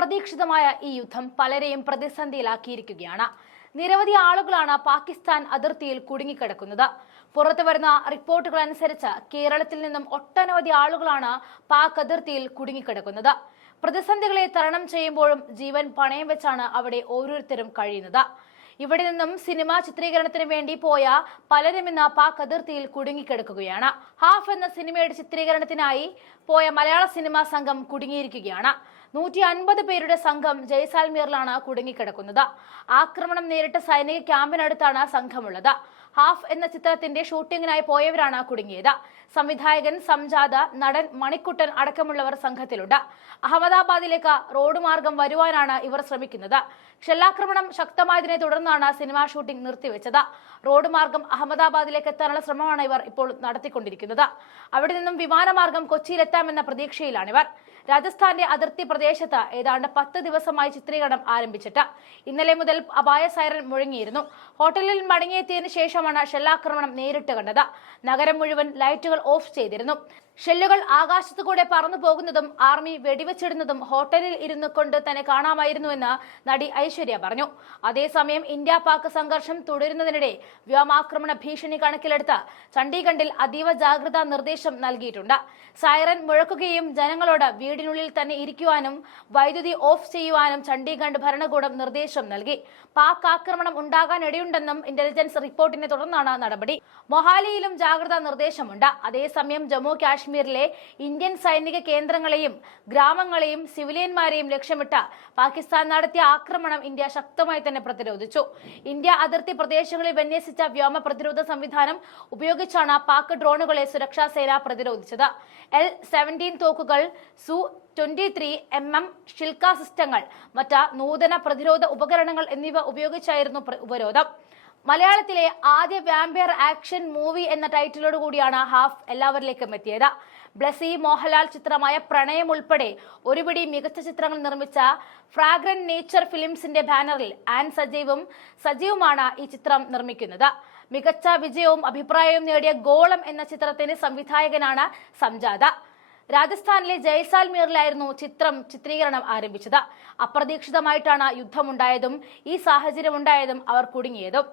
അപ്രതീക്ഷിതമായ ഈ യുദ്ധം പലരെയും പ്രതിസന്ധിയിലാക്കിയിരിക്കുകയാണ്. നിരവധി ആളുകളാണ് പാകിസ്ഥാൻ അതിർത്തിയിൽ കുടുങ്ങിക്കിടക്കുന്നത്. പുറത്തു വരുന്ന റിപ്പോർട്ടുകൾ അനുസരിച്ച് കേരളത്തിൽ നിന്നും ഒട്ടനവധി ആളുകളാണ് പാക് അതിർത്തിയിൽ കുടുങ്ങിക്കിടക്കുന്നത്. പ്രതിസന്ധികളെ തരണം ചെയ്യുമ്പോഴും ജീവൻ പണയം വെച്ചാണ് അവിടെ ഓരോരുത്തരും കഴിയുന്നത്. ഇവിടെ നിന്നും സിനിമാ ചിത്രീകരണത്തിന് വേണ്ടി പോയ പലരും ഇന്ന് പാക് അതിർത്തിയിൽ കുടുങ്ങിക്കിടക്കുകയാണ്. ഹാഫ് എന്ന സിനിമയുടെ ചിത്രീകരണത്തിനായി പോയ മലയാള സിനിമാ സംഘം കുടുങ്ങിയിരിക്കുകയാണ്. 150 പേരുടെ സംഘം ജയ്സാൽമീറിലാണ് കുടുങ്ങിക്കിടക്കുന്നത്. ആക്രമണം നേരിട്ട സൈനിക ക്യാമ്പിനടുത്താണ് സംഘമുള്ളത്. ഹാഫ് എന്ന ചിത്രത്തിന്റെ ഷൂട്ടിങ്ങിനായി പോയവരാണ് കുടുങ്ങിയത്. സംവിധായകൻ സംജാദ്, നടൻ മണിക്കുട്ടൻ അടക്കമുള്ളവർ സംഘത്തിലുണ്ട്. അഹമ്മദാബാദിലേക്ക് റോഡ് മാർഗം വരുവാനാണ് ഇവർ ശ്രമിക്കുന്നത്. ഷെല്ലാക്രമണം ശക്തമായതിനെ തുടർന്നാണ് സിനിമാ ഷൂട്ടിംഗ് നിർത്തിവെച്ചത്. റോഡ് മാർഗം അഹമ്മദാബാദിലേക്ക് എത്താനുള്ള ശ്രമമാണ് ഇവർ ഇപ്പോൾ നടത്തിക്കൊണ്ടിരിക്കുന്നത്. അവിടെ നിന്നും വിമാനമാർഗം കൊച്ചിയിലെത്താമെന്ന പ്രതീക്ഷയിലാണിവർ. രാജസ്ഥാന്റെ അതിർത്തി പ്രദേശത്ത് ഏതാണ്ട് 10 ദിവസമായി ചിത്രീകരണം ആരംഭിച്ചിട്ട് ഇന്നലെ മുതൽ അപായ സൈറൻ മുഴങ്ങിയിരുന്നു. ഹോട്ടലിൽ മടങ്ങിയെത്തിയതിനു ശേഷമാണ് ഷെല്ലാക്രമണം നേരിട്ട് കണ്ടത്. നഗരം മുഴുവൻ ലൈറ്റുകൾ ഓഫ് ചെയ്തിരുന്നു. ഷെല്ലുകൾ ആകാശത്തുകൂടെ പറന്നു പോകുന്നതും ആർമി വെടിവെച്ചിടുന്നതും ഹോട്ടലിൽ ഇരുന്നു കൊണ്ട് തന്നെ കാണാമായിരുന്നുവെന്ന് നടി ഐശ്വര്യ പറഞ്ഞു. അതേസമയം ഇന്ത്യ പാക് സംഘർഷം തുടരുന്നതിനിടെ വ്യോമാക്രമണ ഭീഷണി കണക്കിലെടുത്ത് ചണ്ഡീഗഡിൽ അതീവ ജാഗ്രതാ നിർദ്ദേശം നൽകിയിട്ടുണ്ട്. സൈറൻ മുഴക്കുകയും ജനങ്ങളോട് വീടിനുള്ളിൽ തന്നെ ഇരിക്കുവാനും വൈദ്യുതി ഓഫ് ചെയ്യുവാനും ചണ്ഡീഗഡ് ഭരണകൂടം നിർദ്ദേശം നൽകി. പാക് ആക്രമണം ഉണ്ടാകാനിടയുണ്ടെന്നും ഇന്റലിജൻസ് റിപ്പോർട്ടിനെ തുടർന്നാണ് നടപടി. മൊഹാലിയിലും ജാഗ്രതാ നിർദ്ദേശമുണ്ട്. അതേസമയം ജമ്മു കാശ്മീരിലെ ഇന്ത്യൻ സൈനിക കേന്ദ്രങ്ങളെയും ഗ്രാമങ്ങളെയും സിവിലിയന്മാരെയും ലക്ഷ്യമിട്ട് പാകിസ്ഥാൻ നടത്തിയ ആക്രമണം ഇന്ത്യ ശക്തമായി തന്നെ പ്രതിരോധിച്ചു. ഇന്ത്യ അതിർത്തി പ്രദേശങ്ങളിൽ വിന്യസിച്ച വ്യോമ പ്രതിരോധ സംവിധാനം ഉപയോഗിച്ചാണ് പാക് ഡ്രോണുകളെ സുരക്ഷാ സേന പ്രതിരോധിച്ചത്. L-17 തോക്കുകൾ, Su-23 mm ഷിൽക്ക സിസ്റ്റങ്ങൾ, മറ്റ് നൂതന പ്രതിരോധ ഉപകരണങ്ങൾ എന്നിവ ഉപയോഗിച്ചായിരുന്നു ഉപരോധം. മലയാളത്തിലെ ആദ്യ വാമ്പയർ ആക്ഷൻ മൂവി എന്ന ടൈറ്റിലോട് കൂടിയാണ് ഹാഫ് എല്ലാവരിലേക്കും എത്തിയത്. ബ്ലസി മോഹൻലാൽ ചിത്രമായ പ്രണയം ഉൾപ്പെടെ ഒരുപിടി മികച്ച ചിത്രങ്ങൾ നിർമ്മിച്ച ഫ്രാഗ്രന്റ് നേച്ചർ ഫിലിംസിന്റെ ബാനറിൽ ആൻ സജീവുമാണ് ഈ ചിത്രം നിർമ്മിക്കുന്നത്. മികച്ച വിജയവും അഭിപ്രായവും നേടിയ ഗോളം എന്ന ചിത്രത്തിന്റെ സംവിധായകനാണ് സംജാദ്. രാജസ്ഥാനിലെ ജയ്സാൽമീറിലായിരുന്നു ചിത്രീകരണം ആരംഭിച്ചത്. അപ്രതീക്ഷിതമായിട്ടാണ് യുദ്ധമുണ്ടായതും ഈ സാഹചര്യം ഉണ്ടായതും അവർ കുടുങ്ങിയതും.